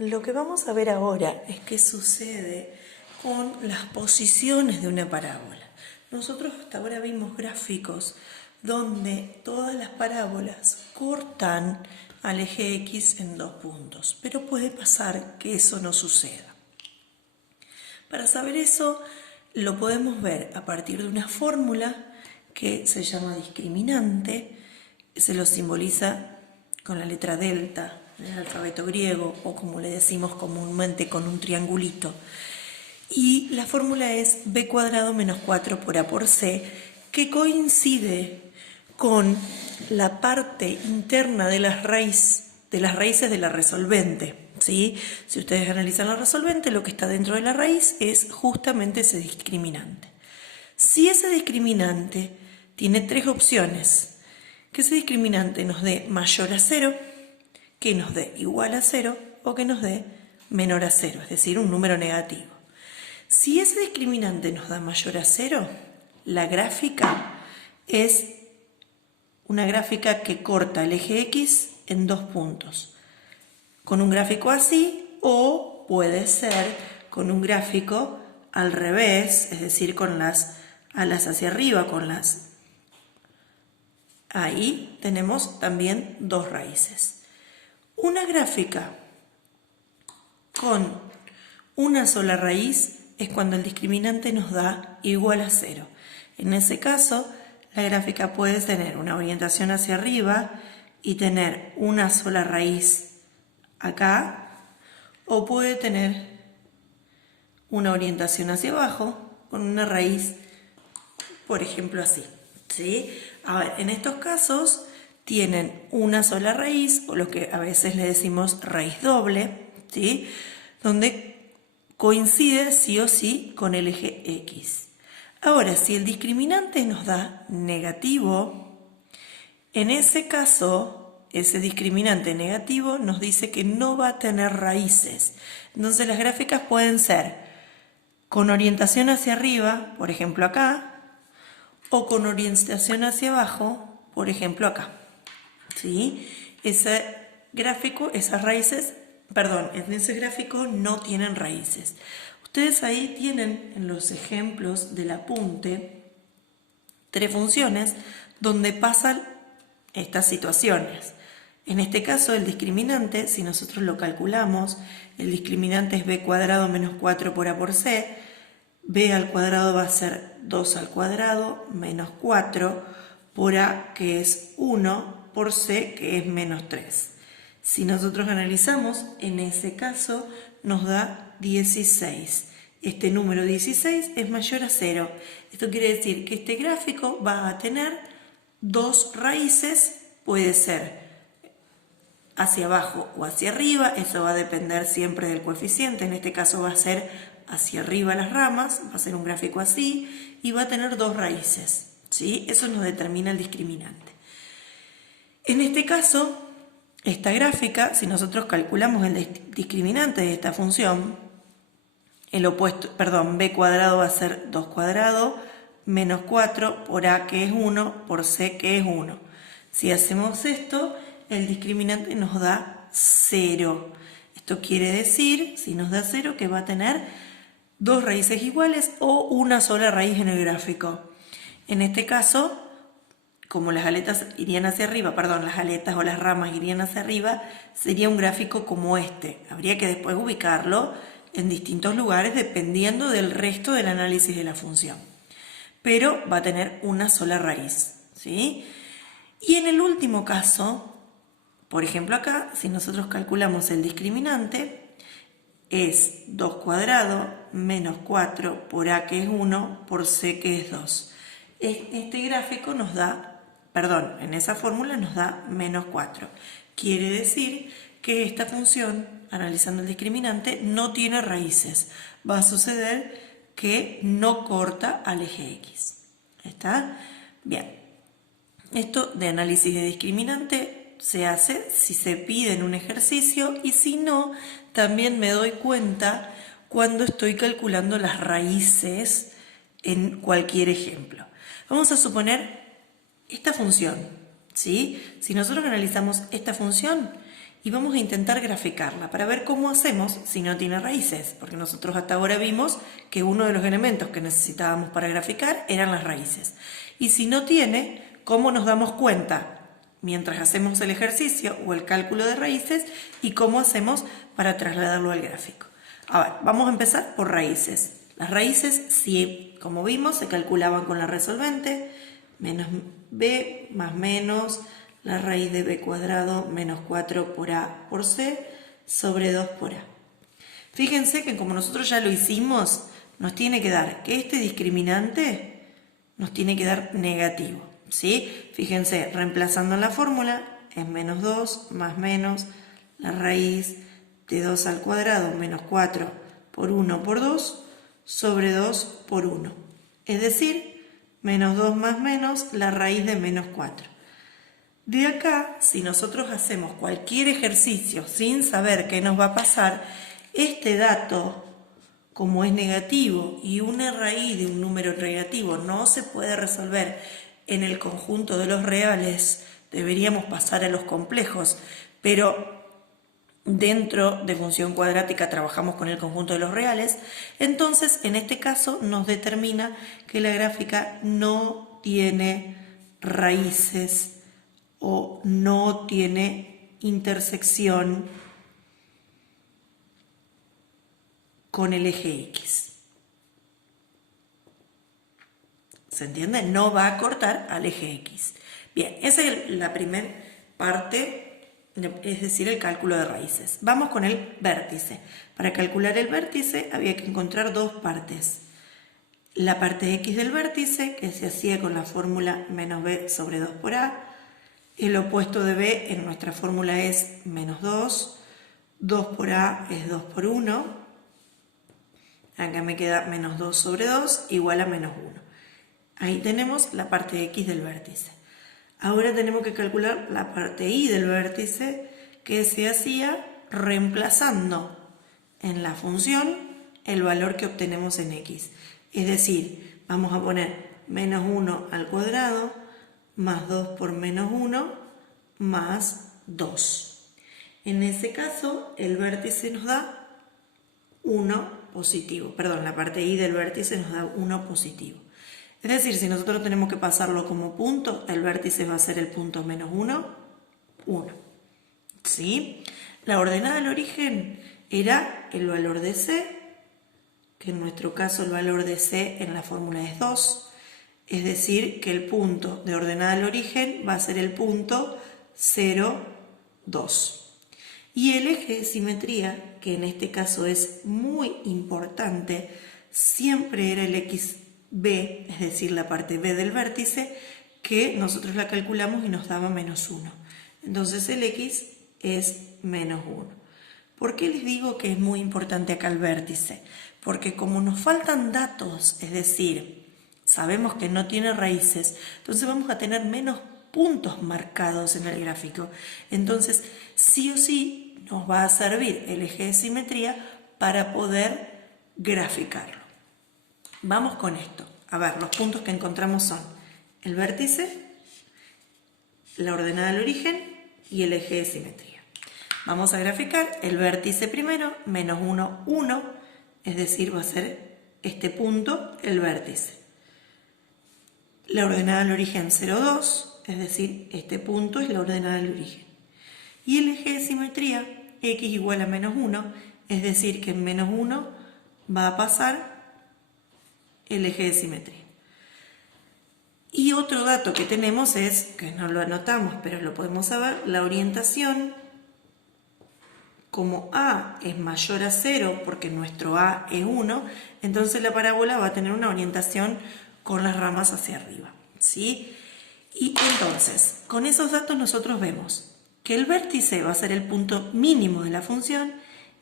Lo que vamos a ver ahora es qué sucede con las posiciones de una parábola. Nosotros hasta ahora vimos gráficos donde todas las parábolas cortan al eje X en 2 puntos, pero puede pasar que eso no suceda. Para saber eso lo podemos ver a partir de una fórmula que se llama discriminante, se lo simboliza con la letra delta en el alfabeto griego o como le decimos comúnmente con un triangulito. Y la fórmula es b cuadrado menos 4 por a por c, que coincide con la parte interna de las raíces de la resolvente. ¿Sí? Si ustedes analizan la resolvente, lo que está dentro de la raíz es justamente ese discriminante. Si ese discriminante tiene 3 opciones, que ese discriminante nos dé mayor a 0, que nos dé igual a 0 o que nos dé menor a 0, es decir, un número negativo. Si ese discriminante nos da mayor a 0, la gráfica es una gráfica que corta el eje X en 2 puntos. Con un gráfico así, o puede ser con un gráfico al revés, es decir, con las alas hacia arriba, Ahí tenemos también 2 raíces. Una gráfica con una sola raíz es cuando el discriminante nos da igual a 0. En ese caso, la gráfica puede tener una orientación hacia arriba y tener una sola raíz acá, o puede tener una orientación hacia abajo con una raíz, por ejemplo, así. ¿Sí? A ver, en estos casos tienen una sola raíz, o lo que a veces le decimos raíz doble, ¿sí? Donde coincide sí o sí con el eje X. Ahora, si el discriminante nos da negativo, en ese caso, ese discriminante negativo nos dice que no va a tener raíces. Entonces las gráficas pueden ser con orientación hacia arriba, por ejemplo acá, o con orientación hacia abajo, por ejemplo acá. ¿Sí? Ese gráfico, esas raíces, perdón, en ese gráfico no tienen raíces. Ustedes ahí tienen en los ejemplos del apunte 3 funciones donde pasan estas situaciones. En este caso el discriminante, si nosotros lo calculamos, el discriminante es b cuadrado menos 4 por a por c, b al cuadrado va a ser 2 al cuadrado menos 4 por a, que es 1, por c, que es menos 3. Si nosotros analizamos, en ese caso nos da 16. Este número 16 es mayor a 0. Esto quiere decir que este gráfico va a tener 2 raíces, puede ser hacia abajo o hacia arriba, eso va a depender siempre del coeficiente, en este caso va a ser hacia arriba las ramas, va a ser un gráfico así, y va a tener 2 raíces, ¿sí? Eso nos determina el discriminante. En este caso, esta gráfica, si nosotros calculamos el discriminante de esta función, el opuesto, perdón, b cuadrado va a ser 2 cuadrado menos 4 por a, que es 1, por c, que es 1. Si hacemos esto, el discriminante nos da 0. Esto quiere decir, si nos da 0, que va a tener 2 raíces iguales o una sola raíz en el gráfico. En este caso, como las aletas irían hacia arriba, perdón, las aletas o las ramas irían hacia arriba, sería un gráfico como este. Habría que después ubicarlo en distintos lugares dependiendo del resto del análisis de la función. Pero va a tener una sola raíz, ¿sí? Y en el último caso, por ejemplo acá, si nosotros calculamos el discriminante, es 2 cuadrado menos 4 por a, que es 1, por c, que es 2. Este gráfico nos da, perdón, en esa fórmula nos da menos 4. Quiere decir que esta función, analizando el discriminante, no tiene raíces. Va a suceder que no corta al eje X. ¿Está? Bien. Esto de análisis de discriminante se hace si se pide en un ejercicio y si no, también me doy cuenta cuando estoy calculando las raíces en cualquier ejemplo. Vamos a suponer esta función, ¿sí? Si nosotros analizamos esta función, y vamos a intentar graficarla para ver cómo hacemos si no tiene raíces, porque nosotros hasta ahora vimos que uno de los elementos que necesitábamos para graficar eran las raíces. Y si no tiene, ¿cómo nos damos cuenta mientras hacemos el ejercicio o el cálculo de raíces y cómo hacemos para trasladarlo al gráfico? A ver, vamos a empezar por raíces. Las raíces, sí, como vimos, se calculaban con la resolvente, menos b más menos la raíz de b cuadrado menos 4 por a por c sobre 2 por a. Fíjense que como nosotros ya lo hicimos, nos tiene que dar que este discriminante nos tiene que dar negativo, ¿sí? Fíjense, reemplazando en la fórmula, es menos 2 más menos la raíz de 2 al cuadrado menos 4 por 1 por 2 sobre 2 por 1. Es decir, menos 2 más menos la raíz de menos 4. De acá, si nosotros hacemos cualquier ejercicio sin saber qué nos va a pasar, este dato, como es negativo y una raíz de un número negativo no se puede resolver en el conjunto de los reales, deberíamos pasar a los complejos, pero dentro de función cuadrática trabajamos con el conjunto de los reales, entonces en este caso nos determina que la gráfica no tiene raíces o no tiene intersección con el eje X. ¿Se entiende? No va a cortar al eje X. Bien, esa es la primera parte, es decir, el cálculo de raíces. Vamos con el vértice. Para calcular el vértice había que encontrar dos partes. La parte X del vértice, que se hacía con la fórmula menos b sobre 2 por a. El opuesto de b en nuestra fórmula es menos 2. 2 por a es 2 por 1. Acá me queda menos 2 sobre 2 igual a menos 1. Ahí tenemos la parte X del vértice. Ahora tenemos que calcular la parte Y del vértice, que se hacía reemplazando en la función el valor que obtenemos en X. Es decir, vamos a poner menos 1 al cuadrado más 2 por menos 1 más 2. En ese caso, el vértice nos da 1 positivo. Perdón, la parte Y del vértice nos da 1 positivo. Es decir, si nosotros tenemos que pasarlo como punto, el vértice va a ser el punto menos 1, 1. ¿Sí? La ordenada del origen era el valor de C, que en nuestro caso el valor de C en la fórmula es 2. Es decir, que el punto de ordenada del origen va a ser el punto 0, 2. Y el eje de simetría, que en este caso es muy importante, siempre era el XB, es decir, la parte B del vértice, que nosotros la calculamos y nos daba menos 1. Entonces el X es menos 1. ¿Por qué les digo que es muy importante acá el vértice? Porque como nos faltan datos, es decir, sabemos que no tiene raíces, entonces vamos a tener menos puntos marcados en el gráfico. Entonces, sí o sí nos va a servir el eje de simetría para poder graficarlo. Vamos con esto. A ver, los puntos que encontramos son el vértice, la ordenada del origen y el eje de simetría. Vamos a graficar el vértice primero, menos 1, 1, es decir, va a ser este punto el vértice. La ordenada del origen 0, 2, es decir, este punto es la ordenada del origen. Y el eje de simetría, x igual a menos 1, es decir, que en menos 1 va a pasar el eje de simetría. Y otro dato que tenemos es, que no lo anotamos, pero lo podemos saber, la orientación, como a es mayor a 0, porque nuestro a es 1, entonces la parábola va a tener una orientación con las ramas hacia arriba, ¿sí? Y entonces, con esos datos nosotros vemos que el vértice va a ser el punto mínimo de la función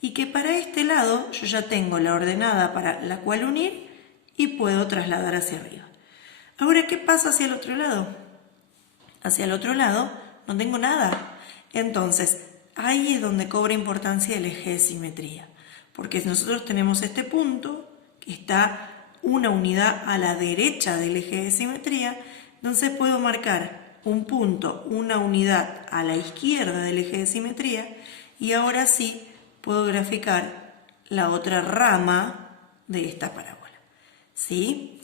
y que para este lado yo ya tengo la ordenada para la cual unir y puedo trasladar hacia arriba. Ahora, ¿qué pasa hacia el otro lado? Hacia el otro lado no tengo nada. Entonces, ahí es donde cobra importancia el eje de simetría, porque nosotros tenemos este punto que está una unidad a la derecha del eje de simetría, entonces puedo marcar un punto, una unidad a la izquierda del eje de simetría Y ahora sí puedo graficar la otra rama de esta parábola. ¿Sí?